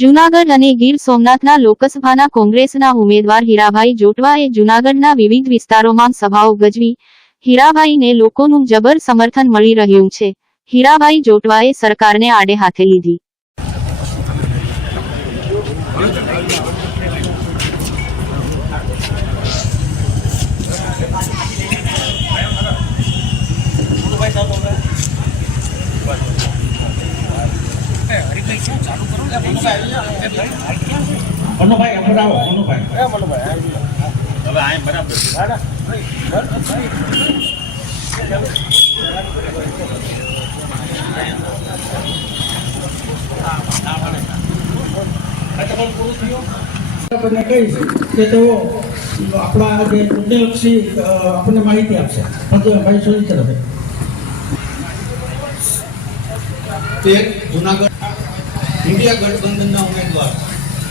જૂનાગઢ અને ગીર સોમનાથના લોકસભાના કોંગ્રેસના ઉમેદવાર હીરાભાઈ જોટવાએ જૂનાગઢના વિવિધ વિસ્તારોમાં સભાઓ ગજવી હીરાભાઈને લોકોનું જબર સમર્થન મળી રહ્યું છે। હીરાભાઈ જોટવાએ સરકારને આડે હાથે લીધી। अपने माहिती आपसे भाई सोनी तरफ जूनागढ़ इंडिया गठबंधन उम्मीदवार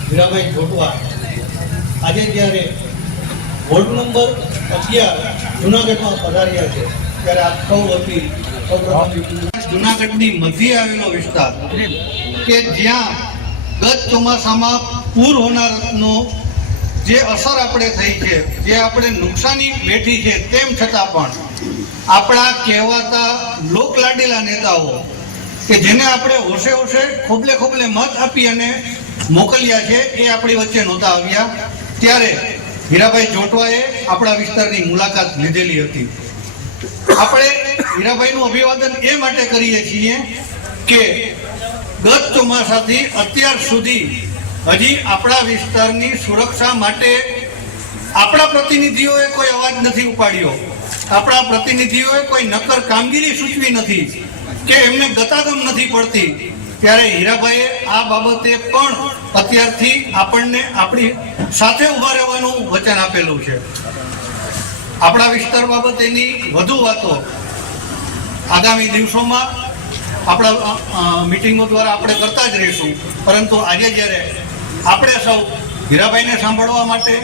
हीराभाई जोटवा आज जयरे वोर्ड नंबर 11 जूनागढ़ में पधार्या है त्यारे आप सौ वती जूनागढ़नी मध्य आवेलो विस्तार के ज्यां गत ચોમાસામાં પૂર હોનારનો જે અસર આપણે થઈ છે, જે આપણે નુકસાની વેઠી છે, તેમ છતાં પણ આપણા કહેવાતા લોકલાડીલા નેતાઓ કે જેને આપણે હોશે હોશે ખોબલે ખોબલે મત આપી અને મોકલ્યા છે, એ આપણી વચ્ચે નહોતા આવ્યા। ત્યારે હીરાભાઈ જોટવાએ આપણા વિસ્તારની મુલાકાત લીધેલી હતી। આપણે હીરાભાઈનું અભિવાદન એ માટે કરીએ છીએ કે ગત ચોમાસાથી અત્યાર સુધી હજી આપણા વિસ્તારની સુરક્ષા માટે આપણા પ્રતિનિધિઓએ કોઈ અવાજ નથી ઉપાડ્યો, આપણા પ્રતિનિધિઓએ કોઈ નક્કર કામગીરી સૂચવી નથી કે એમને ગતાગમ નથી પડતી। ત્યારે હીરાભાઈએ આ બાબતે પણ અત્યારથી આપણને આપણી સાથે ઊભા રહેવાનું વચન આપેલું છે। આપણા વિસ્તાર બાબતેની વધુ વાતો આગામી દિવસોમાં આપણા મીટિંગો દ્વારા આપણે કરતા જ રહીશું, પરંતુ આજે જ્યારે આપણે સૌ હીરાભાઈને સાંભળવા માટે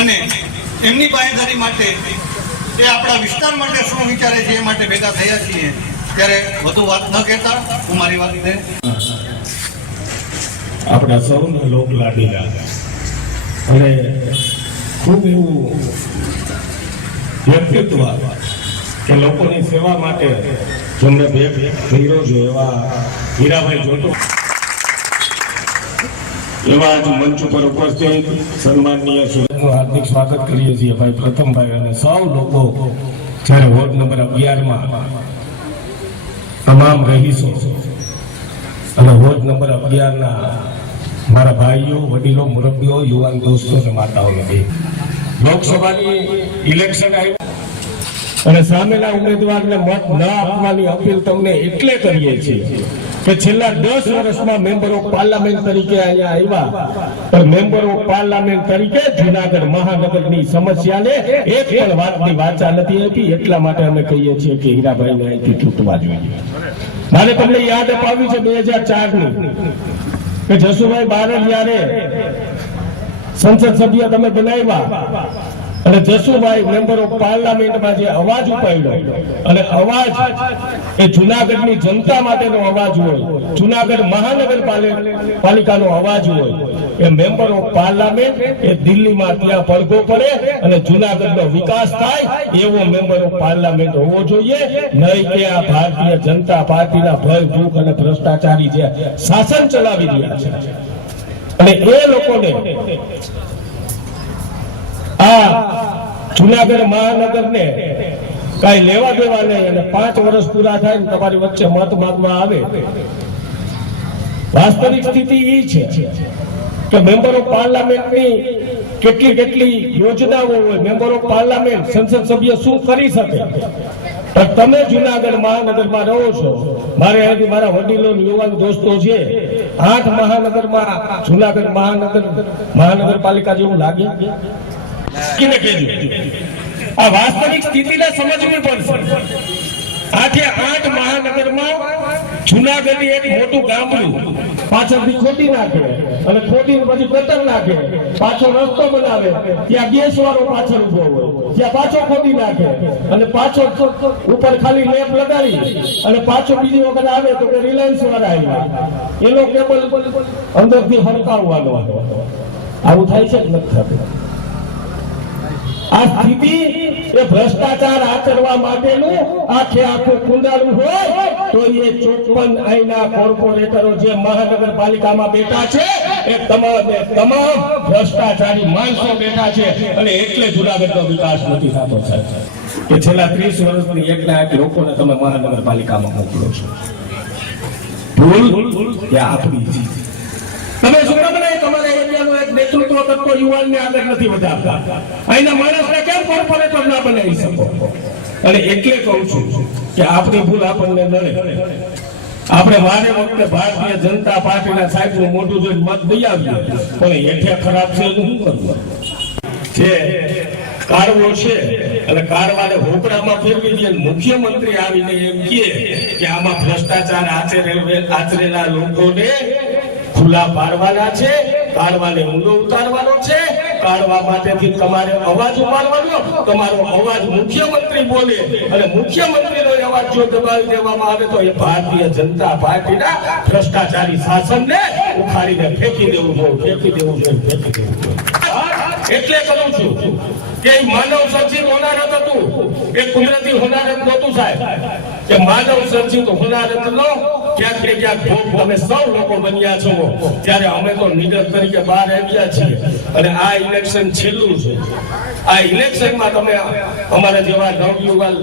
અને એમની બાંહેધરી માટે એ આપણા વિસ્તાર માટે શું વિચારે છે એ માટે ભેગા થયા છીએ, ત્યારે વધુ વાત ન કહેતા હું મારી વાતને આપણા સૌના લોક લાડીલા અને ખૂબ એવું વ્યક્તિત્વ કે લોકોની સેવા માટે જેમને ભેગ કર્યો છે એવા હીરાભાઈ જોટવા એવા આજ મંચ ઉપર ઉપસ્થિત સન્માનનીય સુરતનું હાર્દિક સ્વાગત કરીએ છીએ ભાઈ પ્રથમભાઈ અને સૌ લોકો જ્યારે વોર્ડ નંબર 11માં તમામ રહીશો અને વોર્ડ નંબર 11ના મારા ભાઈઓ, વડીલો, મુરબ્બીઓ, યુવાન દોસ્તો અને માતાઓને લોકસભાની ઇલેક્શન આવી અને સામેના ઉમેદવારને મત ન આપવાની અપીલ તમને એટલે કરીએ છીએ કે છેલ્લા 10 વર્ષમાં મેમ્બર ઓફ પાર્લામેન્ટ તરીકે અહીંયા આવ્યા, પણ મેમ્બર ઓફ પાર્લામેન્ટ તરીકે જૂનાગઢ મહાનગરની સમસ્યાને એક પણ વાતની વાચા નથી આપી। એટલા માટે અમે કહીએ છીએ કે હીરાભાઈને અહીંથી છૂટવા જોઈએ। મારે તમને યાદ અપાવી છે 2004ની કે જસુભાઈ બારડ જ્યારે સંસદ સભ્ય તમે બનાવ્યા અને જસુભાઈ મેમ્બર ઓફ પાર્લામેન્ટમાં જે અવાજ ઉપાડ્યો અને અવાજ એ જૂનાગઢની જનતા માટેનો અવાજ હોય, જૂનાગઢ મહાનગરપાલિકાનો અવાજ હોય, એ મેમ્બર ઓફ પાર્લામેન્ટ એ દિલ્હીમાં ત્યાં પડઘો પડે અને જૂનાગઢનો વિકાસ થાય એવો મેમ્બર ઓફ પાર્લામેન્ટ હોવો જોઈએ, નહીં કે આ ભારતીય જનતા પાર્ટીના ભય ભૂખ અને ભ્રષ્ટાચારી જે શાસન ચલાવી રહ્યા છે અને એ લોકોને આ જૂનાગઢ મહાનગરને કઈ લેવા દેવા નહીં અને 5 વર્ષ પૂરા થાય ને તમારી વચ્ચે મત માંગવા આવે। વાસ્તવિક સ્થિતિ એ છે કે મેમ્બર ઓફ પાર્લામેન્ટની કેટલી યોજનાઓ હોય, મેમ્બર ઓફ પાર્લામેન્ટ સંસદ સભ્ય શું કરી શકે, પણ તમે જૂનાગઢ મહાનગરમાં રહો છો, મારે અહીંથી મારા વડીલો યુવાન દોસ્તો છે, 8 મહાનગરમાં જૂનાગઢ મહાનગરપાલિકા જેવું લાગે આ વાસ્તવિક સ્થિતિને સમજવી પડશે। 8 મહાનગરમાં જુનાગઢ એક મોટું ગામડું પાછળથી ખોટી નાખે અને ખોટી પછી કતર નાખે, પાછો રસ્તો બનાવે, ત્યાં ગેસ વાળો પાછળ ઉભો હોય, ત્યાં પાછો ખોટી નાખે અને પાછો ઉપર ખાલી લેપ લગાડી અને પાછો બીજી વખત આવે તો કે રિલાયન્સ વાળા આવ્યા, એનો કેબલ અંદરથી હડકાવવાનો. આવું થાય છે કે નથી થતું? આ સ્થિતિ એ ભ્રષ્ટાચાર આચરવા માટેનું આખે આખું કુંડાળું હોય તો એ 54 અહીંના કોર્પોરેટરો જે મહાનગરપાલિકામાં બેઠા છે એ તમામ ભ્રષ્ટાચારી માણસો બેઠા છે અને એટલે જુનાગઢનો વિકાસ નથી થતો. સાહેબ કે છેલ્લા 30 વર્ષથી એકના એક લોકોને તમે મહાનગરપાલિકામાં મોકલો છો. ભૂલ એ આપણી છે. તમે શું બનાય તમારા એરિયાનો એક નેતૃત્વ કરતો યુવાનને આગળ નથી વધારતા? અહીંના માણસને કેમ કોર્પોરેટર ના બનાવી શકો? અને એટલે કહું છું કે આપણી ભૂલ આપણને નડે. આપણે વારે વખતે ભારતીય જનતા પાર્ટીના સાહેબનું મોઢું જોઈને મત દઈ આવીએ, પણ હેઠે ખરાબ છે એનું શું કરવું? જે કારવો છે અને કારવાને હોકડામાં ફેરવી દે, મુખ્યમંત્રી આવીને એમ કહે કે આમાં ભ્રષ્ટાચાર આચરેલા લોકોને ખુલ્લા પાડવાના છે, કાઢવાને ઊંડો ઉતારવાનો છે, કાઢવા માટેથી તમારે અવાજ ઉપાડવાનો. તમારો અવાજ મુખ્યમંત્રી બોલે અને મુખ્યમંત્રીનો અવાજ જો દબાવી દેવામાં આવે તો એ ભારતીય જનતા પાર્ટીના ભ્રષ્ટાચારી શાસનને ઉખાડીને ફેંકી દેવું જોઈએ. એટલે કરું છું કે માનવ સર્જિત હોનારત હતું, એ કુદરતી હોનારત નહોતું સાહેબ. કે માનવ સર્જિત હોનારત નો ક્યાંક ને ક્યાંક ભોગ તમે સૌ લોકો બન્યા છો. ત્યારે અમે તો નિડર તરીકે બહાર આવ્યા છીએ અને આ ઇલેક્શન છેલ્લું છે. આ ઇલેક્શનમાં તમે અમારા જેવા નવયુવાન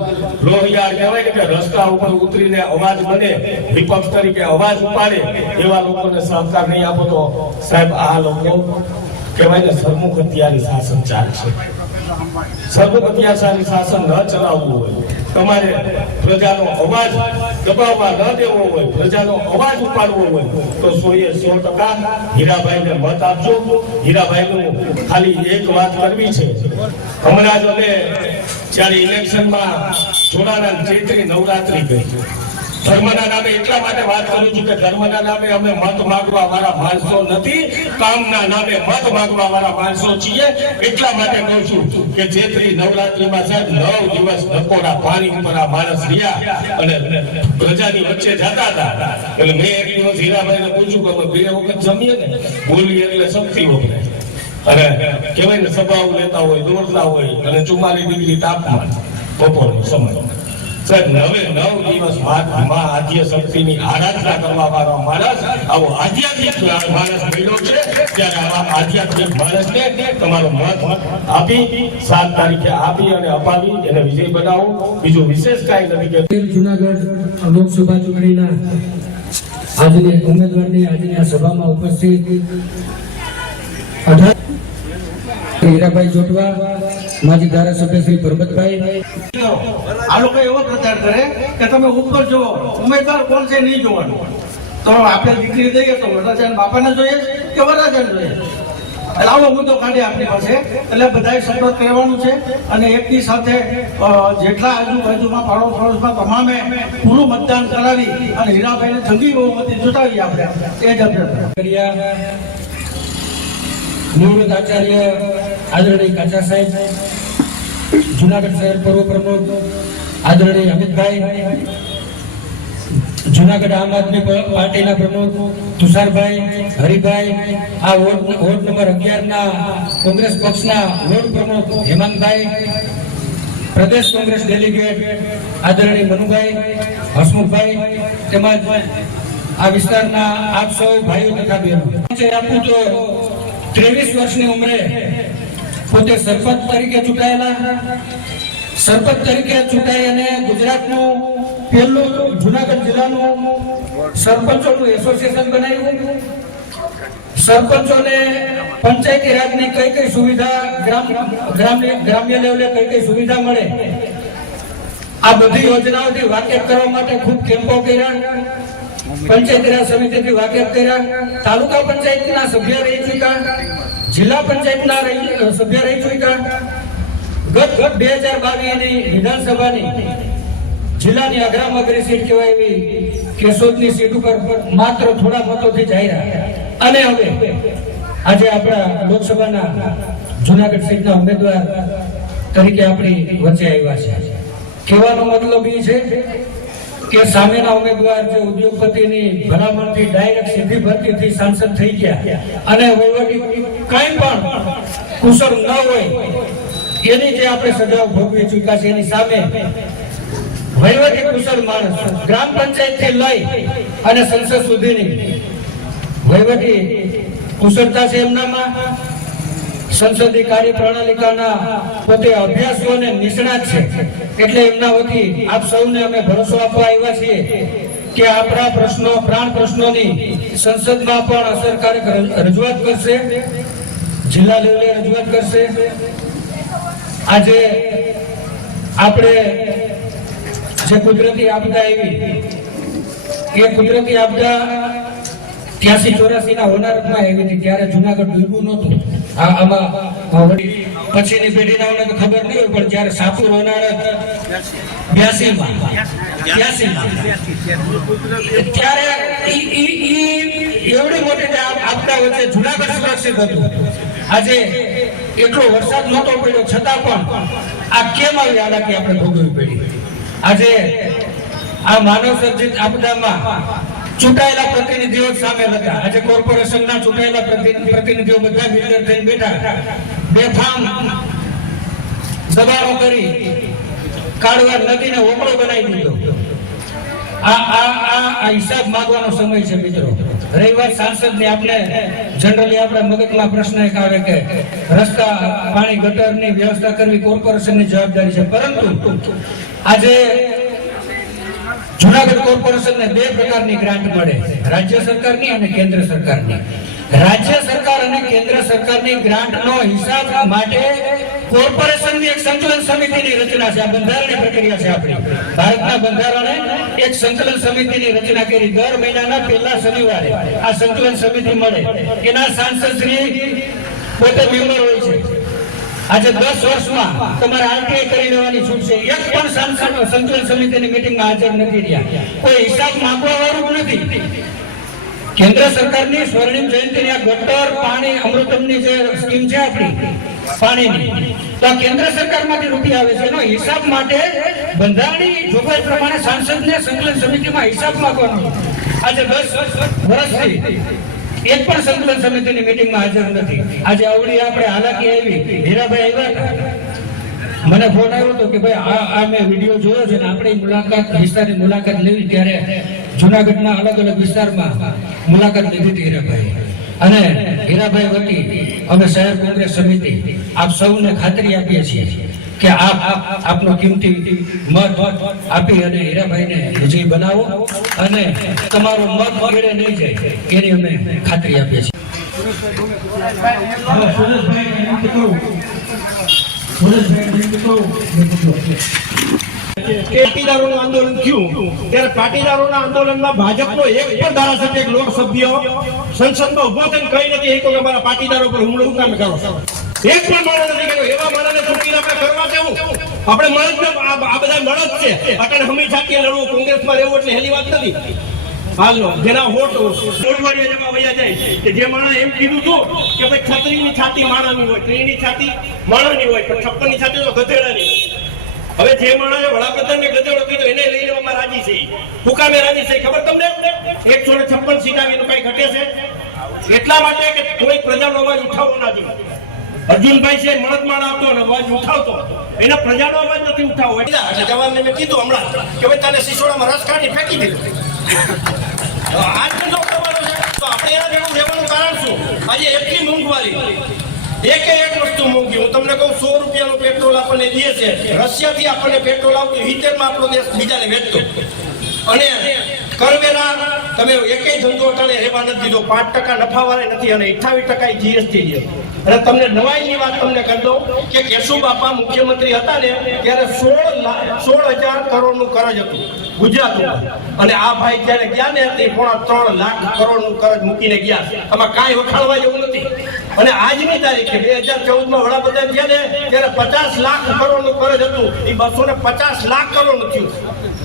લોહિયાર કહેવાય કે રસ્તા ઉપર ઉતરીને અવાજ બને, વિપક્ષ તરીકે અવાજ ઉપાડે, એવા લોકોને સહકાર નહીં આપો તો સાહેબ આ લોકો કહેવાય ને સરમુખ હત્યારી શાસન ચાલશે. સરમુખ હત્યારી શાસન ન ચલાવવું હોય, તમારે પ્રજાનો અવાજ દબાવવા ન દેવો હોય, પ્રજાનો અવાજ ઉપાડવો હોય તો 100% હીરાભાઈને મત આપજો. હીરાભાઈનું ખાલી એક વાત કરવી છે. હમણાં જ અમે જ્યારે ઇલેક્શનમાં જોડાના ચૈત્રી નવરાત્રી ગઈ, ધર્મના નામે એટલા માટે વાત કરું છું કે ધર્મના નામે અમે મત માંગવા વાળા માણસો નથી, કામના નામે મત માંગવા વાળા માણસો છીએ. એટલા માટે કહું છું કે ચૈત્રી નવરાત્રીમાં સાહેબ 9 દિવસ નકોડા પાણી ઉપર આ માણસ રહ્યા અને પ્રજાની વચ્ચે જતા હતા. એટલે મેં એક દિવસ હીરાભાઈને પૂછ્યું કે 2 વખત જમીએ ને બોલીએ એટલે શક્તિ વપરાય અને કહેવાય ને સભાઓ લેતા હોય, દોડતા હોય અને 44 ડિગ્રી તાપમાન બપોરનો સમય. સાહેબ 9 દિવસ માં આદ્ય શક્તિની આરાધના કરવા વાળો માણસ આવો આધ્યાત્મિક માણસ મળ્યો છે. ત્યારે આવા આધ્યાત્મિક માણસને તમારો મત આપી 7 તારીખે આપી અને અપાવી એને વિજય બનાવો. બીજું વિશેષ કાંઈ નથી કે જુનાગઢ લોકસભા ચૂંટણીના આજની ઉમેદવારની આજની આ સભામાં ઉપસ્થિત હીરાભાઈ જોટવા, માજી ધારાસભ્ય શ્રી પરબતભાઈ. આ લોકો એવો પ્રચાર કરે કે તમે ઉપર જુઓ, ઉમેદવાર કોણ છે નહીં જોવાનું. તો આપણે દીકરી દઈએ તો વરરાજાના બાપાને જોઈએ કે વરરાજાને જોઈએ? એટલે આવો મુદ્દો કાઢે આપણી પાસે. એટલે બધાએ સપોર્ટ કરવાનું છે અને એકની સાથે જેટલા આજુબાજુમાં પાડોશમાં તમામે પૂરું મતદાન કરાવી અને હીરાભાઈને જંગી બહુમતી ચૂંટાવી આપણે એ જ અભ્યર્થના. નિવૃત્ત આચાર્ય આદરણીય કાચા સાહેબ, જુનાગઢ શહેર પૂર્વ પ્રમુખ આદરણીય અમિતભાઈ, જુનાગઢ આમ આદમી પાર્ટીના પ્રમુખ તુષારભાઈ, હરિભાઈ, આ વોર્ડ નંબર 11 ના કોંગ્રેસ પક્ષના વોર્ડ પ્રમુખ હેમંતભાઈ, પ્રદેશ કોંગ્રેસ ડેલિગેટ આદરણીય મનુભાઈ, હસમુખભાઈ, તેમજ આ વિસ્તારના આપ સૌ ભાઈઓ તથા બહેનો. આપું તો 23 વર્ષની ઉંમરે પોતે સરપંચ તરીકે ચૂંટાયેલા, સરપંચ તરીકે ચૂંટાઈ અને ગુજરાતનું પહેલું જુનાગઢ જિલ્લાનું સરપંચોનું એસોસિએશન બનાવ્યું. સરપંચોને પંચાયતી રાજની કઈ કઈ સુવિધા, ગ્રામ્ય લેવલે કઈ કઈ સુવિધા મળે આ બધી યોજનાઓથી વાકેફ કરવા માટે ખૂબ કેમ્પો કર્યા. પંચાયતી રાજ સમિતિથી વાકેફ કર્યા, તાલુકા પંચાયતના સભ્ય રહી ચૂક્યા, જિલ્લા પંચાયતના સભ્ય રહી ચૂક્યા. ગત 2022 ની વિધાનસભાની જિલ્લાની અગ્રામાં અગ્રી સીટ કહેવાય એવી કેશોદની સીટ ઉપર માત્ર થોડા મતોથી જ હાર્યા અને હવે આજે આપણા લોકસભાના જુનાગઢ સીટના ઉમેદવાર તરીકે આપણી વચ્ચે આવ્યા છે. કહેવાનો મતલબ એ છે કે સામેના ઉમેદવાર જે ઉદ્યોગપતિની ભલામણથી ડાયરેક્ટ સીધી ભરતીથી સાંસદ થઈ ગયા અને વહીવટી કંઈ પણ કુશળ ન હોય એની જે આપણે સજાઓ ભોગવી ચૂક્યા છે એની સામે વહીવટી કુશળ માણસ ગ્રામ પંચાયત થી લઈ અને સંસદ સુધીની વહીવટી કુશળતા છે એમનામાં. સંસદીય કાર્યપ્રણાલિકાના પોતે અભ્યાસુ અને નિષ્ણાત છે એટલે એમના વતી આપ સૌને અમે ભરોસો આપવા આવ્યા છીએ કે આપણા પ્રશ્નો પ્રાણ પ્રશ્નોની સંસદમાં પણ અસરકારક રજૂઆત કરશે, જિલ્લા લેવલે રજૂઆત કરશે. આજે આપણે જે કુદરતી આપદા આવી એ કુદરતી આપદા 83-84 ના હોનારતમાં આવી હતી ત્યારે જુનાગઢ ડૂબ્યું નહોતું. આમાં પછીની પેઢીના તો ખબર નહીં હોય પણ જયારે સાપુર હોનારત 82 ત્યારે એવડી મોટી આપદા વચ્ચે જુનાગઢ સુરક્ષિત હતું. આજે એટલો વરસાદ નહોતો પડ્યો છતાં પણ આ કેમ આવી હાલાકી આપણે ભોગવવી પડી. આજે આ માનવ સર્જિત આપદામાં ચૂંટાયેલા પ્રતિનિધિઓ સામેલ હતા. આજે કોર્પોરેશનના ચૂંટાયેલા પ્રતિનિધિઓ બધા બિલ્ડર થઈને બેઠા બેફામ દબાણો કરી કાળવા નદીને ઓકળો બનાવી દીધો. આ હિસાબ માંગવાનો સમય છે મિત્રો. રહી વાત સાંસદની, આપણે જનરલી આપણા મગજમાં પ્રશ્ન એક આવે કે રસ્તા પાણી ગટરની વ્યવસ્થા કરવી કોર્પોરેશનની જવાબદારી છે, પરંતુ આજે જુનાગઢ કોર્પોરેશનને 2 પ્રકારની ગ્રાન્ટ મળે, રાજ્ય સરકારની અને કેન્દ્ર સરકારની. રાજ્ય સરકાર અને કેન્દ્ર સરકારની ગ્રાન્ટનો હિસાબ માટે કોર્પોરેશનની એક સંકલન સમિતિની રચના છે. આ બંધારણીય પ્રક્રિયા છે. આપણી ભારતના બંધારણે એક સંકલન સમિતિની રચના કરી. દર મહિનાના પહેલા શનિવારે આ સંકલન સમિતિ મળે. એના સાંસદ શ્રી પોતે મેમ્બર હોય છે. આજે 10 વર્ષમાં તમારે આરટીઆઈ કરી લેવાની છૂટ છે. એક પણ સાંસદ સંકલન સમિતિની મીટિંગમાં હાજર નથી રહ્યા. કોઈ હિસાબ માંગવા વાળું નથી. કેન્દ્ર સરકારની સ્વર્ણિમ જયંતિની આ ગટર પાણી અમૃતમની જે સ્કીમ છે આપણી પાણીની, તો કેન્દ્ર સરકારમાંથી રૂપિયા આવે છે. એનો હિસાબ માટે બંધારણીય જોગવાઈ પ્રમાણે સાંસદને સંકલન સમિતિમાં હિસાબ માંગવાનો. આજે 10 વર્ષથી એક પણ સંકલન સમિતિની મીટિંગમાં હાજર નથી. આજે આવડી આપણે હાલાકી આવી, હીરાભાઈ આવ્યા હતા, મને ફોન આવ્યો હતો કે ભાઈ આ મેં વિડીયો જોયો છે ને આપણે મુલાકાત વિસ્તારની મુલાકાત લેવી. ત્યારે જુનાગઢના અલગ અલગ વિસ્તારમાં મુલાકાત લીધી હતી હીરાભાઈ. અને હીરાભાઈ વતી અમે શહેર કોંગ્રેસ સમિતિ આપ સૌને ખાતરી આપીએ છીએ કે આપનો કિંમતી મત આપી અને હીરાભાઈને વિજયી બનાવો અને તમારો મત વગેરે નહીં જાય એની અમે ખાતરી આપીએ છીએ. પાટીદારોનું આંદોલન થયું ત્યારે પાટીદારોના આંદોલનમાં ભાજપનો એક પણ ધારાસભ્ય લોકસભ્ય સંસદમાં ઉભો થઈને કઈ નથી એક કે અમારા પાટીદારો પર હુમલો કામ કરો. એક પણ માણસ નથી કર્યો. એવા માણસને ચૂંટીને આપણે કરવા દેવું? આપણે મળદ આ બધા મળદ છે. અટલ હંમેશા કે લડવું, કોંગ્રેસમાં રહેવું એટલે હેલી વાત નથી. હાલો જેના વોટ દોડવાડિયા જેવા વયા જાય કે જે માણસ એમ કીધું હતું કે ભાઈ છત્રીની છાતી માણાની હોય, ત્રીની છાતી માણાની હોય, પણ 56ની છાતી તો ગધેડાની. હવે જે માણસે વડાપ્રધાનને ગધેડો કીધો એને લઈ લેવામાં રાજી છે. હુકામે રાજી છે ખબર તમને? 156 સીટ આવી એનું કઈ ઘટે છે? એટલા માટે કે કોઈ પ્રજાનો અવાજ ઉઠાવવો ના જોઈએ. અર્જુનભાઈ છે મળદમાળ આવતો અને અવાજ ઉઠાવતો, એને પ્રજાનો અવાજ નથી ઉઠાવવો. એટલે જવાનને મેં કીધું હમણાં કે ભાઈ તને સિસોડામાં રસ કાઢી ફેંકી દીધો. આજ જો કરવાનો છે તો આપણે એના જેવું રહેવાનું કારણ શું? આજે એટલી મોંઘવારી, એક વસ્તુ મોંઘી. હું તમને કહું 100 રૂપિયાનું પેટ્રોલ આપણને દે છે. રશિયાથી આપણને પેટ્રોલ આવતું 70 માં આપણો દેશ બીજાને વેચતો. અને કરવેરા તમે એકેય ધંધો અટાણે રહેવા નથી દીધો. 5% નફાવાળા નથી અને 28% જીએસટી છે. અને તમને નવાઈની વાત તમને કરી દઉં કે કેશુબાપા મુખ્યમંત્રી હતા ને ત્યારે 16,000 કરોડનું કરજ હતું ગુજરાતમાં. અને આ ભાઈ જ્યારે ગયા ને તે 3 લાખ કરોડનું કરજ મૂકીને ગયા. આમાં કાંઈ વખાણવા જેવું નથી. અને આજની તારીખે 2014માં વડાપ્રધાન થયા ને ત્યારે 50 લાખ કરોડનું કરજ હતું, એ 250 લાખ કરોડનું થયું.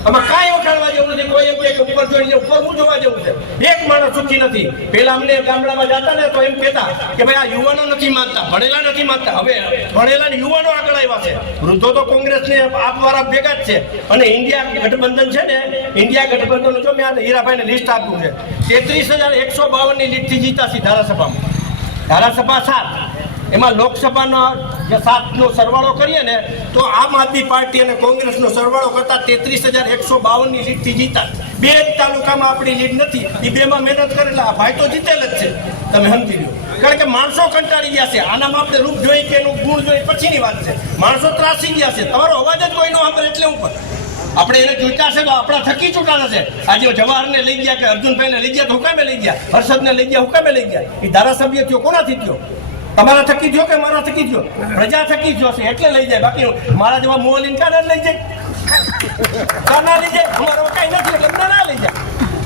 આમાં કાંઈ વખાણવા જેવું નથી. કોઈ એમ કે ઉપર જોઈને ઉપર હું જોવા જેવું છે? એક માણસ સુખી નથી. પેલા અમને ગામડામાં જતા ને તો એમ કહેતા કે ભાઈ આ યુવાનો નથી માનતા, ભણેલા નથી માનતા. હવે ભણેલા યુવાનો આગળ આવ્યા છે. વૃદ્ધો તો કોંગ્રેસને આપ દ્વારા ભેગા જ છે. અને ઇન્ડિયા ગઠબંધન છે ને, ઇન્ડિયા ગઠબંધન જો મેં હીરાભાઈને લિસ્ટ આપ્યું છે, 33,152 ની લીડથી જીતાશી ધારાસભામાં. ધારાસભા 7, એમાં લોકસભાનો જે 7 નો સરવાળો કરીએ ને તો આમ આદમી પાર્ટી અને કોંગ્રેસનો સરવાળો કરતા 33,152 ની લીડથી જીતા. 2 જ તાલુકામાં આપણી લીડ નથી. એ બેમાં મહેનત કરેલા આ ભાઈ તો જીતેલ જ છે. તમે સમજી લો. કારણ કે માણસો કંટાળી ગયા છે. આનામાં આપણે રૂપ જોઈ કે એનું ગુણ જોઈ પછીની વાત છે. માણસો ત્રાસી ગયા છે. તમારો અવાજ જ કોઈ નો સાંભળે એટલે ઉપર આપણે એને ચૂંટા છે તો આપણા થકી ચૂંટાણા છે. આજે જવાહરને લઈ ગયા કે અર્જુનભાઈને લઈ ગયા તો હુકામે લઈ ગયા, હર્ષદને લઈ ગયા હુકામે લઈ ગયા? એ ધારાસભ્ય થયો કોનાથી થયો? તમારા થકી થયો કે મારા થકી થયો? પ્રજા થકી થયો છે એટલે લઈ જાય. બાકી મારા જેવા મોહલીન કાના લઈ જાય, કાના લઈ જાય. અમારો કઈ નથી એટલે ના લઈ જાય.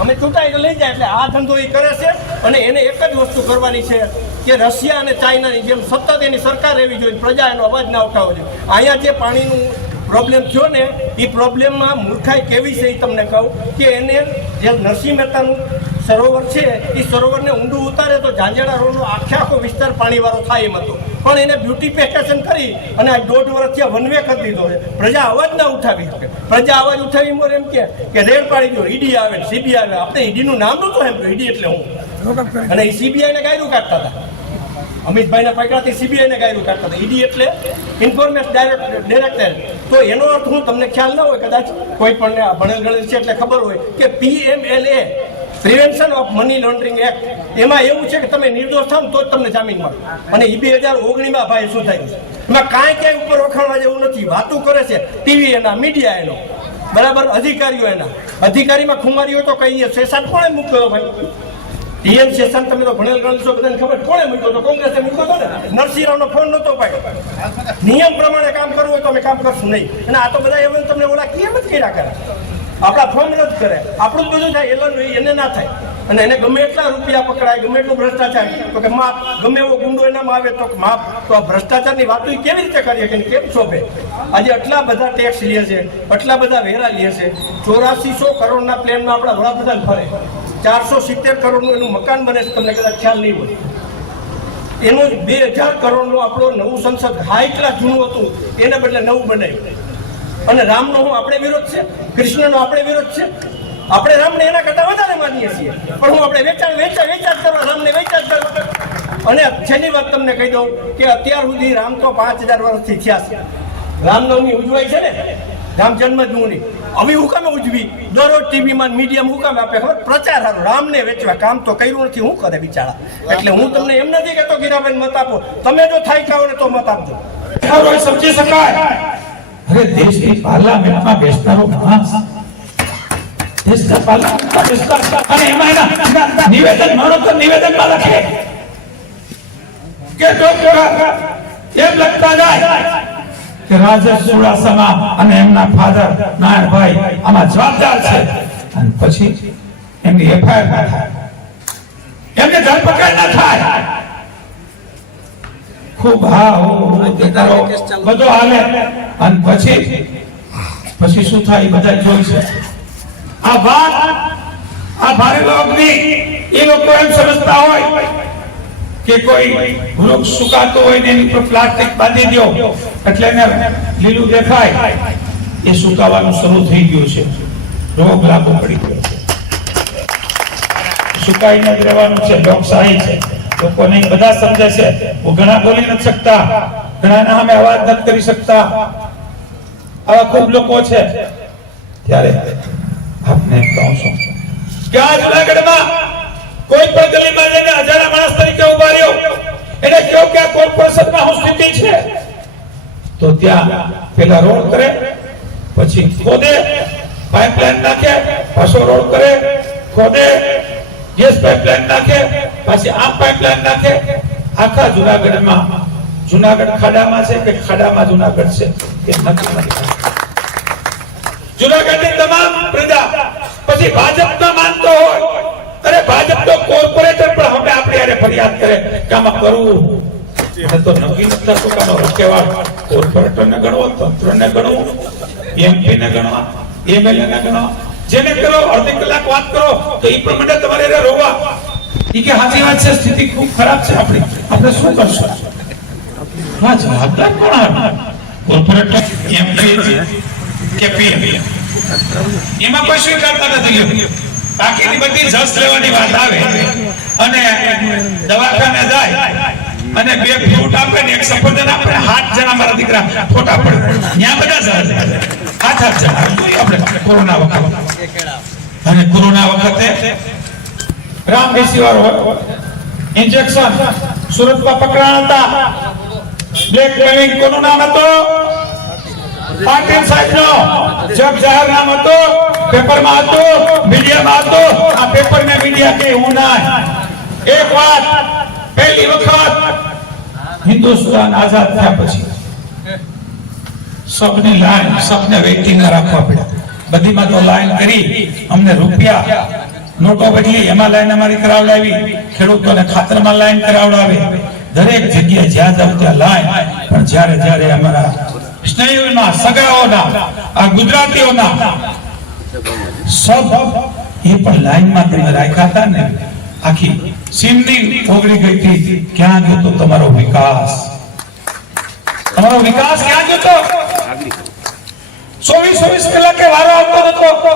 અમે ચૂંટાઈ તો લઈ જાય. એટલે આ ધંધો એ કરે છે. અને એને એક જ વસ્તુ કરવાની છે કે રશિયા અને ચાઇનાની જેમ સતત એની સરકાર રહેવી જોઈએ, પ્રજા એનો અવાજ ના ઉઠાવવો જોઈએ. અહીંયા જે પાણીનું પ્રોબ્લેમ થયો ને એ પ્રોબ્લેમમાં મૂર્ખાઈ કેવી છે એ તમને કહું કે એને જે નરસિંહ મહેતાનું સરોવર છે એ સરોવરને ઊંડું ઉતારે તો ઝાંઝેડા રોડનો આખો વિસ્તાર પાણીવાળો થાય એમ હતો. પણ એને બ્યુટિફિકેશન કરી અને આ 1.5 વર્ષથી વનવે કરી દીધો છે. પ્રજા અવાજ ના ઉઠાવી શકે. પ્રજા અવાજ ઉઠાવી મોર એમ કે રેડ પાડી દો, ઈડી આવે, સીબીઆઈ આવે. આપણે ઈડીનું નામ નહોતું એમ કે ઈડી એટલે હું, અને એ સીબીઆઈને ગાયરું કાઢતા હતા. અમિતભાઈને પકડાતી સીબીઆઈને ગાયરું કાઢતા હતા. ઈડી એટલે ઇન્ફોર્મેશન ડાયરેક્ટર. તો એનો અર્થ હું તમને ખ્યાલ ના હોય, કદાચ કોઈ પણ ભણેલ ગણેલ છે એટલે ખબર હોય કે PMLA prevention of money laundering act, એમાં એવું છે કે તમે નિર્દોષ થાવ તો જ તમને જામીન મળે. અને એ 2019 ભાઈ શું થયું છે એમાં કાંઈ ક્યાંય ઉપર વખાણવા જેવું નથી. વાતું કરે છે ટીવી એના, મીડિયા એનો, બરાબર, અધિકારીઓ એના. અધિકારીમાં ખુમારીઓ તો કઈ દે. શેષાન કોણે મૂક્યો ભાઈ? ટીએન શેષાન તમે તો ભણેલ ગણેલ છો, બધાને ખબર. કોણે મૂક્યો તો? કોંગ્રેસે મૂક્યો હતો ને. નરસિંહરાવનો ફોન નહોતો ભાઈ. નિયમ પ્રમાણે કામ કરવું હોય તો અમે કામ કરશું નહીં. અને આ તો બધા એમ તમને ઓલા કેમ જ કર્યા કરે, આપણા ફોર્મ જ કરે. આપણું બધું થાય એને ના થાય. અને એને ગમે એટલા રૂપિયા પકડાય, ગમે એટલો ભ્રષ્ટાચાર, તો કે માપ, ગમે એવો ગુંડો એનામાં આવે તો માપ. તો આ ભ્રષ્ટાચારની વાતો કેવી રીતે કરીએ કે કેમ શોભે? આજે આટલા બધા ટેક્સ લે છે, આટલા બધા વેરા લે છે. 8400 કરોડના પ્લેનમાં આપણા વડાપ્રધાન ફરે. 470 કરોડનું એનું મકાન બને છે, તમને કદાચ ખ્યાલ નહીં હોય. એનું 2000 કરોડનું આપણું નવું સંસદ હાઈ ક્લાસ જૂનું હતું, એને બદલે નવું બનાવ્યું. અને રામનો હું આપણે વિરોધ છે, કૃષ્ણનો આપણે વિરોધ છે. આપણે રામને એના કરતા વધારે માનીએ છીએ, પણ હું આપણે વેચાણ કરવા, રામને વેચાણ કરવા. અને છેલ્લી વાત તમને કહી દઉં કે અત્યાર સુધી રામ તો 5000 વર્ષથી થયા છે. રામનવમી ઉજવાય છે ને, રામ જન્મભૂમિ. હવે હું કામે ઉજવી? દરરોજ ટીવીમાં મીડિયામાં હું કામે આપે? ખબર? પ્રચાર સારું. રામને વેચવા કામ તો કર્યું નથી, હું કરે બિચારા. એટલે હું તમને એમ નથી કહેતો ગીરાબેન મત આપો, તમે જો થાય કાવો ને તો મત આપજો. સમજી શકાય. અરે દેશની પાર્લામેન્ટમાં બેસનારો માણસ, દેશના પાર્લામેન્ટમાં બેસતા, અને એમાં એના નિવેદન માનો તો નિવેદનમાં લખે કે જો એમ લખતા જાય કે રાજેશ ચુડાસમા અને એમના ફાધર નારાયણભાઈ આમાં જવાબદાર છે, અને પછી એમની FIR ના થાય, એમને ધરપકડ ના થાય. ખૂબ બધો હાલે, અને પછી શું થાય બધા જોઈ છે. આ વાત આ ભારે લોકોની, એ લોકો એમ સમજતા હોય કે કોઈ વૃક્ષ સુકાતો હોય ને એની પર પ્લાસ્ટિક બાંધી દો એટલે એને લીલું દેખાય. એ સુકાવાનું શરૂ થઈ ગયું છે, રોગ લાગુ પડી ગયો છે. સુકાઈને જ રહેવાનું છે, લોકશાહી છે. લોકોને બધા સમજે છે. હું ઘણા બોલી નથી શકતા, ઘણાના સામે અવાજ નથી કરી શકતા, આવા ખૂબ લોકો છે. ત્યારે આપને કહું છું કે આ જૂનાગઢમાં કોઈ પણ ગલીમાં જઈને હજારા માણસ તરીકે ઉભા રહ્યો, એને કહો કે આ કોર્પોરેશનમાં શું સ્થિતિ છે, તો ત્યાં પેલા રોડ કરે, પછી ખોદે, પાઇપલાઇન નાખે, પાછો રોડ કરે, ખોદે, ગેસ પાઇપલાઇન નાખે, પછી આ પાઇપલાઇન નાખે. આખા જૂનાગઢમાં, જૂનાગઢ ખાડામાં છે કે ખાડામાં જૂનાગઢ છે એ નક્કી નથી. જૂનાગઢની તમામ પ્રજા પછી ભાજપમાં માનતો હોય, અરે ભાજપ તો કોર્પોરેટર પણ હવે આપણે યારે ફરિયાદ કરે કે આમાં કરવું તો નક્કી નથી થતું. કાનો રખેવાળ કોર્પોરેટરને ગણવો, તંત્રને ગણવું, MP ને ગણવા, MLA ના ગણો, જેને કરો અડધી કલાક વાત કરો તો એ પ્રમાણે તમારે એને રોવા. ઈ કે સાચી વાત છે, સ્થિતિ ખૂબ ખરાબ છે આપણી, આપણે શું કરશું? હા, જવાબદાર કોણ? કોર્પોરેટર, MP કે PM, એમાં કોઈ સ્વીકારતા નથી. બાકીની બધી જસ લેવાની વાત આવે અને દવાખાને જાય અને 2 ફ્રૂટ આપે ને 1 સફરજન આપે, 7 જણા મારા દીકરા ફોટા પડે, ત્યાં બધા જાય 8 જણા. આપણે કોરોના વખતે, અને કોરોના વખતે રામદેસી વાળો ઇન્જેક્શન સુરતમાં પકડાયા હતા. બ્લેક મેલિંગ કોનું નામ હતું? પાટીલ સાહેબનો. જગ જાહેર નામ હતું, પેપરમાં હતું, મીડિયામાં હતું. આ પેપર ને મીડિયા કે હું ના. એક વાત, પહેલી વખત હિન્દુસ્તાન આઝાદ થયા પછી સબની લાઈન, સબને વેઇટિંગ રાખવા પડ્યા. બધીમાં તો લાઈન કરી, અમને રૂપિયા નોટો બદલી, એમાં લાઈન અમારી કરાવડાવી. ખેડૂતોને ખાતરમાં લાઈન કરાવડાવી. દરેક જગ્યાએ જ્યાં જાવ ત્યાં લાઈન. પણ જ્યારે અમારા સ્નેહીઓના, સગાઓના, આ ગુજરાતીઓના સબ એ પણ લાઈનમાં તમે રાખ્યા હતા ને, આખી સિમની ઓગળી ગઈ હતી. ક્યાં ગયો તો તમારો વિકાસ? તમારો વિકાસ ક્યાં ગયો તો? 24 કલાકે વારો આવતો હતો.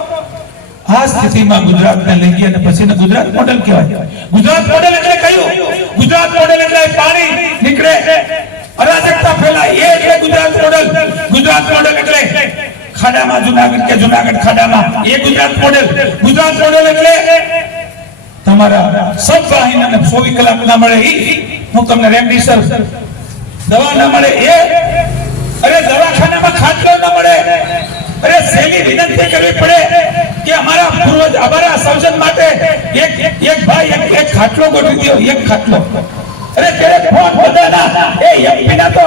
આ સ્થિતિમાં ગુજરાતને લઈ ગયા, અને પછી ગુજરાત મોડેલ કહેવાય. ગુજરાત મોડેલ એટલે કયું? ગુજરાત મોડેલ એટલે પાણી નીકળે, અરાજકતા ફેલાય, એ એટલે ગુજરાત મોડેલ. ગુજરાત મોડેલ એટલે ખાડામાં જુનાગઢ કે જુનાગઢ ખાડામાં, એ ગુજરાત મોડેલ. ગુજરાત મોડેલ એટલે તમારા સબ વાહિનીને 24 કલાક ના મળે, હું તમને રેમડેસિવિર દવા ના મળે, એ અરે દવાખાનામાં ખાટલો ના મળે, અરે સેલી વિનંતી કરવી પડે કે અમારા પૂર્વજ, અમારા સર્જન માટે એક ભાઈ એક ખાટલો ગોઠવી દો, એક ખાટલો. અરે ત્યારે ફોન બધાના, એ MP ના તો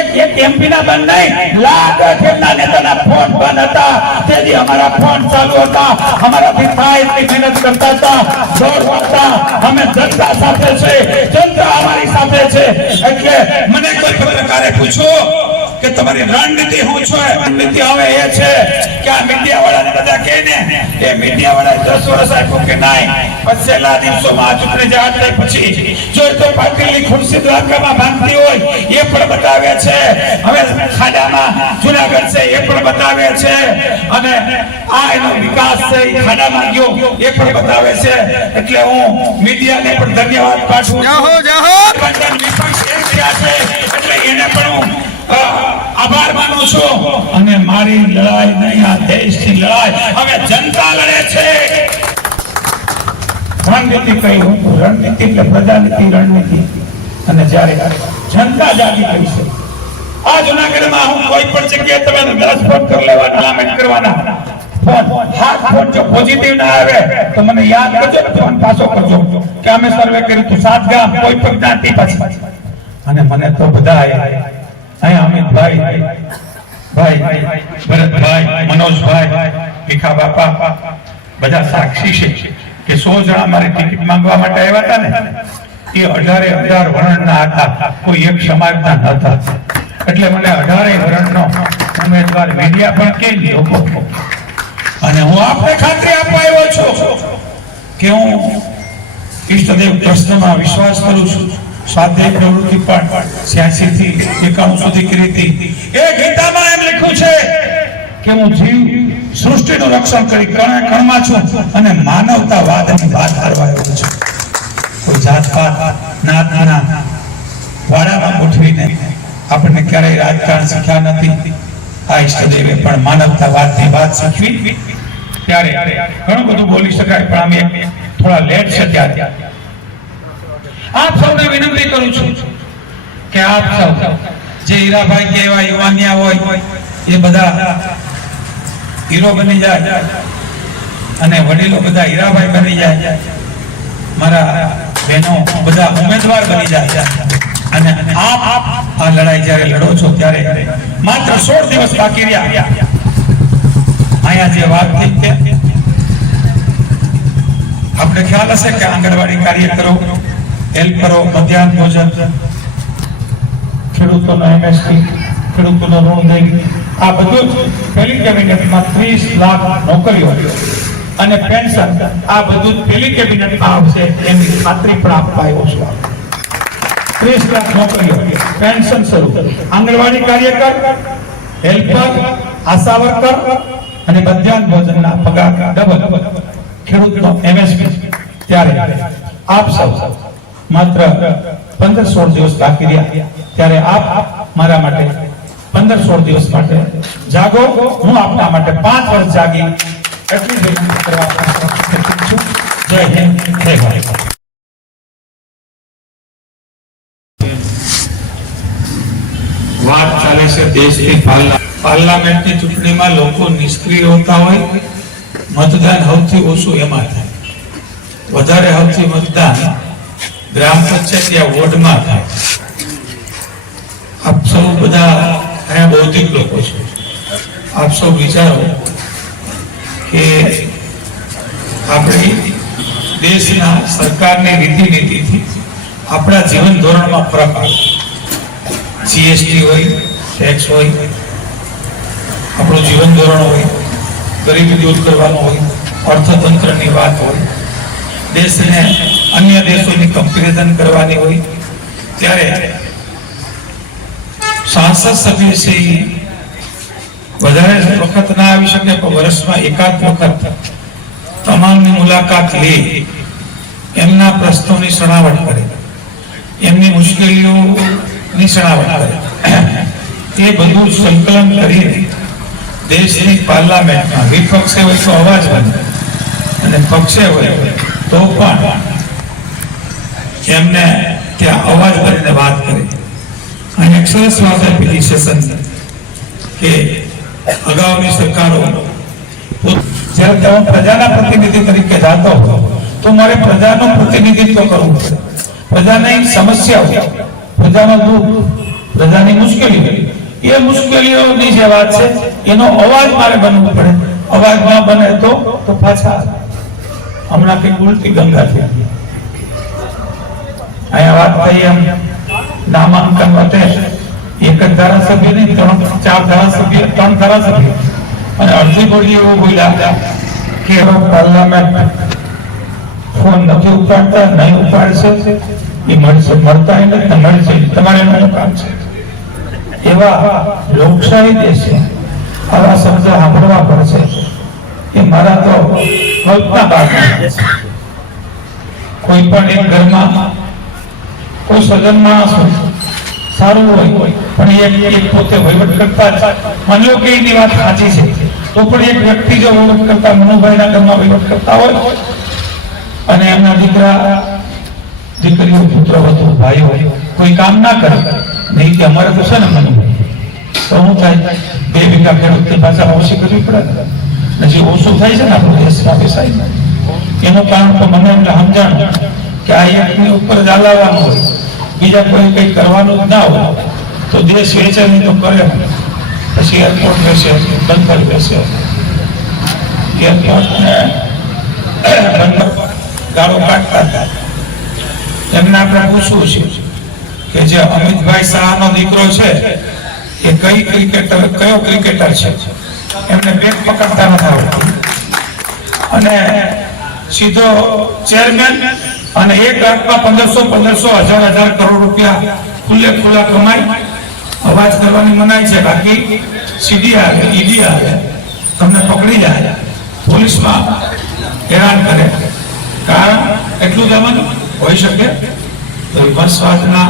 એક MP ના બંધ નહીં, લાખ ખેડના નેતાના ફોન બંધ હતા. તેથી અમારા ફોન ચાલુ હતા, અમારાથી થાય એટલી મહેનત કરતા હતા, દોડતા. અમે જનતા સાથે છે, જનતા અમારી સાથે છે. એટલે મને કોઈ પત્રકારે પૂછ્યું કે તમારી રણનીતિ શું છે? રણનીતિ હવે એ છે કે આ મીડિયા વાળાને બધા કહે ને, એ મીડિયા વાળા 10 વર્ષ આપ્યું કે નહીં, પછી છેલ્લા દિવસોમાં આ ચૂંટણી જાહેર થઈ પછી જો તો પાટીલની ખુરશી દ્વારકામાં ભાંગતી હોય એ પણ બતાવે છે. હવે ખાડામાં જુનાગઢ છે એ પણ બતાવે છે, અને આ એનો વિકાસ છે એ ખાડામાં ગયો એ પણ બતાવે છે. એટલે હું મીડિયાને પણ ધન્યવાદ પાઠવું છું. વિપક્ષ એમ થયા છે એટલે એને પણ હું આભાર માનું છું. અને મારી લડાઈ નહીં, આ દેશની લડાઈ હવે જનતા લડે છે. રણનીતિ કઈ હું? રણનીતિ એટલે પ્રજાનીતિ, રણનીતિ. અને જ્યારે જનતા જાગી ગઈ છે, આ જુનાગઢમાં હું કોઈ પણ જગ્યાએ તમે 10 ફોન કરી લેવાના, નામેટ કરવાના. ફોન જો પોઝિટિવ ના આવે તો મને યાદ કરજો, ફોન પાછો કરજો કે અમે સર્વે કર્યું હતું 7 ગામ, કોઈ પણ જ્ઞાતિ પાછી. અને મને તો બધા અહીંયા અમિતભાઈ, ભરતભાઈ, મનોજભાઈ, ભીખા બાપા બધા સાક્ષી છે કે 100 જણા મારી ટિકિટ માંગવા માટે આવ્યા હતા ને, એ 18 વર્ણના હતા, કોઈ એક સમાજના નહોતા. એટલે મને 18 વર્ણનો ઉમેદવાર મીડિયા પણ કે લોકો. અને હું આપને ખાતરી આપવા આવ્યો છું કે હું ઈષ્ટદેવ પ્રશ્નમાં વિશ્વાસ કરું છું. સ્વાધ્યાય પ્રવૃત્તિ પણ 86 થી 91 સુધી કરી હતી. એ ગીતામાં એમ લખ્યું છે કે હું જીવ સૃષ્ટિનું રક્ષણ કરી કણે કણમાં છું અને માનવતાવાદની વાત કરવા આવ્યો છું. કોઈ જાતપાત, નાતના વાડામાં ગોઠવીને આપણને ક્યારેય રાજકારણ શીખ્યા નથી. આ ઈષ્ટદેવે પણ માનવતાવાદની વાત શીખવી. ત્યારે ઘણું બધું બોલી શકાય, પણ અમે થોડા લેટ છે. ત્યારે આપ સૌને વિનંતી કરું છું કે આપ સૌ જે હીરાભાઈ કે એવા યુવાનિયા હોય એ બધા હીરો બની જાય, અને વડીલો બધા હીરાભાઈ બની જાય, મારા બહેનો બધા ઉમેદવાર બની જાય. અને આપ આ લડાઈ જ્યારે લડો છો ત્યારે માત્ર 16 દિવસ બાકી રહ્યા. અહીંયા જે વાત થઈ છે, આપણે ખ્યાલ હશે કે આંગણવાડી કાર્યકરો, હેલ્પરો, મધ્યાહન ભોજન, ખેડૂતોનો MSP, ખેડૂતોનો ઋણ દઈ, આ બધું જ પહેલી કેબિનેટમાં 30 લાખ નોકરીઓ અને પેન્શન આ બધું જ પહેલી કેબિનેટમાં આવશે એની ખાતરી પણ આપવા આવ્યો છું. 30 લાખ નોકરીઓ, પેન્શન શરૂ, આંગણવાડી કાર્યકર, હેલ્પર, આશા વર્કર અને મધ્યાહન ભોજનના પગાર ડબલ, ખેડૂતનો MSP. ત્યારે આપ સૌ માત્ર 15-16 દિવસ બાકી રહ્યા, ત્યારે આપ મારા માટે 15-16 દિવસ માટે જાગો. હું આપના માટે 5 વર્ષ જાગી એટલી વિનંતી કરવા છું. જય હિન્દ, જય ભારત. વાત ચાલે છે દેશની પાર્લામેન્ટની ચૂંટણીમાં લોકો નિષ્ક્રિય હોતા હોય, મતદાન સૌથી ઓછું એમાં થાય. વધારે સૌથી મતદાન ગ્રામ પંચાયત યા વોર્ડમાં થાય. આપ સૌ બધા અહીંયા બૌદ્ધિક લોકો છો. આપ સૌ વિચારો કે આપણી દેશના સરકારની રીતિ નીતિથી આપણા જીવન ધોરણમાં ફરક આવે. જીએસટી હોય, ટેક્સ હોય, આપણું જીવન ધોરણ હોય, ગરીબી દૂર કરવાનું હોય, અર્થતંત્રની વાત હોય, દેશને અન્ય દેશોની કમ્પેરિઝન કરવાની હોય, ત્યારે સાંસદ સભ્ય છે વધારે વખત ના આવી શકે પણ વર્ષમાં એકાદ વખત તમામની મુલાકાત લે, એમના પ્રશ્નોની સણાવટ કરે, એમની મુશ્કેલીઓની સણાવટ કરે, તે બધું સંકલન કરીને દેશની પાર્લામેન્ટમાં વિપક્ષે હોય તો અવાજ બને અને પક્ષે હોય તો પણ એમને ત્યાં અવાજ કરીને વાત કરે. અને એક સરસ વાત આપી સેશન કે અગાઉની સરકારો જ્યારે હું પ્રજાના પ્રતિનિધિ તરીકે જાતો હતો તો મારે પ્રજાનું પ્રતિનિધિત્વ કરવું પડે. પ્રજાની સમસ્યાઓ, પ્રજાનો દુઃખ, પ્રજાની મુશ્કેલીઓ, એ મુશ્કેલીઓની જે વાત છે એનો અવાજ મારે બનવું પડે. અવાજ ના બને તો પાછા હમણાં કઈ ઉલટી ગંગા થઈ. અહીંયા વાત થઈ એમ નામાંકન માટે એક જ ધારાસભ્ય નહીં, 3-4 ધારાસભ્ય, 3 ધારાસભ્ય અને અડધી બોલી એવું બોલ્યા કે પાર્લામેન્ટ ફોન નથી ઉપાડતા, નહીં ઉપાડશે, એ મળશે, મળતા નથી, મળશે, તમારે એનું કામ છે. એવા લોકશાહી દેશે આવા શબ્દ સાંભળવા પડશે એ મારા તો કલ્પના બહાર. કોઈ પણ એક ઘરમાં કોઈ સજ્જન માણસ સારું હોય પણ એક પોતે વહીવટ કરતા, માની લો કે એની વાત સાચી છે તો પણ એક વ્યક્તિ જો વહીવટ કરતા, મનુભાઈના ઘરમાં વહીવટ કરતા હોય અને એમના દીકરા દીકરીઓ, પુત્ર વધુ, ભાઈઓ કોઈ કામ ના કરે નહીં કે અમારે તો છે ને મનુભાઈ, તો શું થાય? 2 વીઘા ખેડૂતની ભાષામાં ઓછી કરવી પડે ને જે ઓછું થાય છે ને આપણું દેશના પૈસા. એનું કારણ તો મને એમને સમજાણું કે આ એકની ઉપર જ હલાવવાનું હોય, બીજા કોઈ કઈ કરવાનું જ ના હોય તો દેશ વેચે નહીં તો કરે. પછી એરપોર્ટ વેચે, બંદર વેચે, એરપોર્ટને બંદર ગાળો કાઢતા હતા. એમને આપણે પૂછવું છે કે જે અમિતભાઈ શાહનો દીકરો છે એ કયો ક્રિકેટર છે? એમને બેટ પકડતા નથી આવડતું અને સીધો ચેરમેન અને એક લાખમાં 1500 1000 કરોડ રૂપિયા ખુલ્લા કમાય. અવાજ કરવાની મનાઈ છે, બાકી સીડી આવે, ઈડી આવે, તમને પકડી જાય, પોલીસમાં હેરાન કરે. કારણ એટલું દમન હોઈ શકે તો વિમર્શવાદના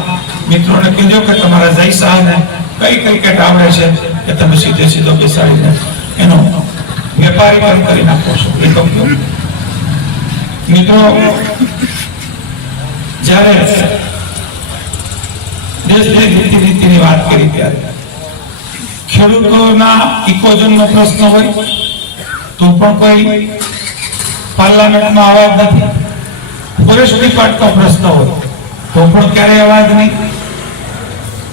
મિત્રોને કહેજો કે તમારા જય શાહને કઈ ક્રિકેટ આવડે છે કે તમે સીધો બેસાડીને એનો વેપારી પણ કરી નાખો છો. એ તો મિત્રો, જ્યારે દેશની રીતિની વાત કરી ત્યારે ખેડૂતોના ઇકોઝોનનો પ્રશ્ન હોય તો પણ કોઈ પાર્લામેન્ટમાં અવાજ નથી. ફોરેસ્ટ ડિપાર્ટમેન્ટનો પ્રશ્ન હોય તો પણ ક્યારેય અવાજ નહીં.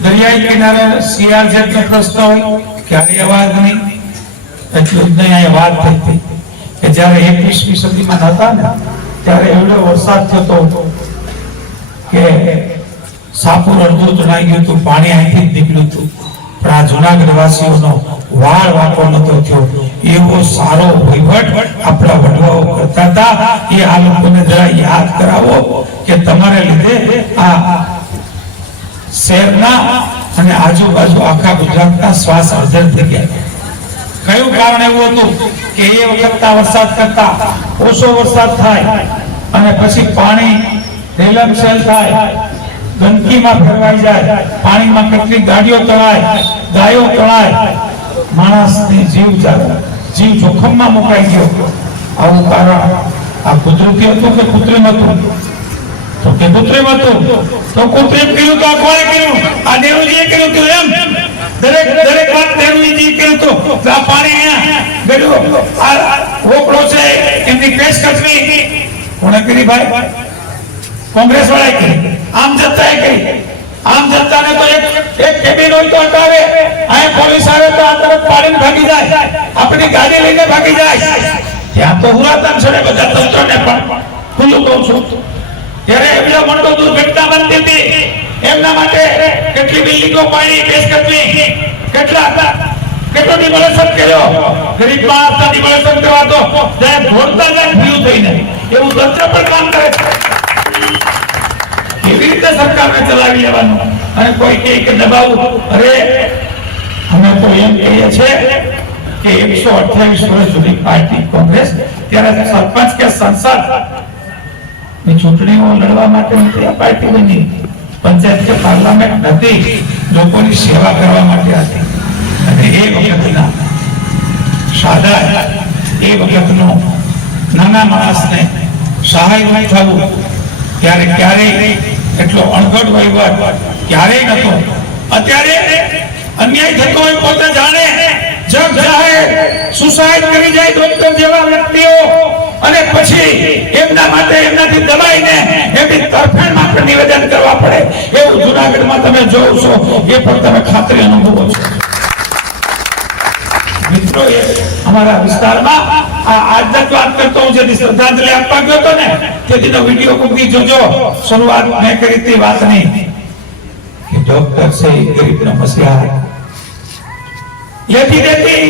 દરિયાઈ કિનારે CRZ નો પ્રશ્ન હોય ક્યારેય અવાજ નહીં. એટલું જ નહીં, અહીંયા વાત થઈ હતી કે જ્યારે 21મી સદીમાં હતા ને ત્યારે એવડો વરસાદ થતો કે સાપુર અડધું તણાઈ ગયું હતું, પાણી અહીંથી જ નીકળ્યું હતું. પણ આ જુનાગઢ વાસીઓનો વાળ વાંકો નતો થયો. એવો સારો વહીવટ આપણા વડવાઓ કરતા હતા. એ આ લોકોને જરા યાદ કરાવો કે તમારે લીધે આ શહેરના અને આજુબાજુ આખા ગુજરાતના શ્વાસ અર્ધર થઈ ગયા. કયું કારણ એવું હતું કે એ વખતના વરસાદ કરતા ઓછો વરસાદ થાય અને પછી પાણી રેલમશેલ થાય, ગંદકીમાં ફેરવાઈ જાય, પાણીમાં કેટલી ગાડીઓ તણાય, ગાયો તણાય, માણસની જીવ જોખમમાં મુકાઈ ગયો. આવું કારણ આ કુદરતી હતું કે કૃત્રિમ હતું? તો કે કૃત્રિમ હતું. તો કૃત્રિમ કર્યું તો આ કોણે કર્યું? આ નેહરુજીએ કર્યું હતું. એમ દરેક વાત નેહરુજી કર્યું હતું. આ પાણી અહીંયા ગયું, આ રોકડો છે એમની પેશ કચરી કોણે કરી ભાઈ? કોંગ્રેસ વાળાએ કરી, આમ જનતાએ કરી. આમ જનતાને તો એક કેબિન હોય તો હટાવે, અહીંયા પોલીસ આવે તો આ તરફ પાડીને ભાગી જાય, આપણી ગાડી લઈને ભાગી જાય. ત્યાં તો હુરાતન છે બધા તંત્રને પણ ખુલ્લું કહું છું. ત્યારે એમના મોટો દુર્ઘટના બનતી હતી, એમના માટે કેટલી બિલ્ડિંગો પાડી, પેશ કરવી, કેટલો ડિમોલેશન કર્યો. ગરીબ માણસના ડિમોલેશન કરવા તો જ્યારે ભોળતા જાય ભૂલું થઈને એવું તંત્ર પણ કામ કરે છે. એવી રીતે સરકારને ચલાવી લેવાનું. અને કોઈ કે દબાવું, અરે અમે તો એમ કહીએ છીએ કે 128 વર્ષ જૂની પાર્ટી કોંગ્રેસ ત્યારે સરપંચ કે સંસદ ની ચૂંટણીઓ લડવા માટે નથી પાર્ટી બની. પંચાયત કે પાર્લામેન્ટ નથી, લોકોની સેવા કરવા માટે હતી. અને એ વખતના સાદા એ વખતનો નાના માણસને સહાય નહીં થવું ત્યારે ક્યારેય એટલો અણઘડ વહીવટ ક્યારેય નતો. અત્યારે અન્યાય થતો હોય પોતે જાણે, જગ જાહેર સુસાઇડ કરી જાય ડોક્ટર જેવા વ્યક્તિઓ, અને પછી એમના માટે એમનાથી દબાઈને એમની તરફેણ માટે નિવેદન કરવા પડે, એવું જુનાગઢમાં તમે જોવો છો. એ પણ તમે ખાતરી અનુભવો છો. મિત્રો, એ અમારા વિસ્તારમાં આજના વાત કરતો હું જેથી શ્રદ્ધાંજલિ આપવા ગયો હતો ને તેનો વિડીયો મૂકી જોજો. શરૂઆત મેં કરી હતી વાતની કે ડોક્ટર છે ગરીબનો મસીહા, લેતી દેતી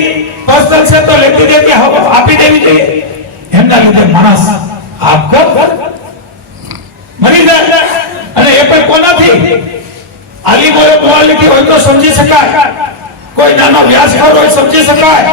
પર્સનલ છે તો લેતી દેતી આપી દેવી જોઈએ. એમના લીધે માણસ આપઘાત મરી જાય. અને એ પણ કોનાથી? આલી બોલે મોવાલીથી હોય તો સમજી શકાય, કોઈ નાનો વ્યાસખોર હોય સમજી શકાય,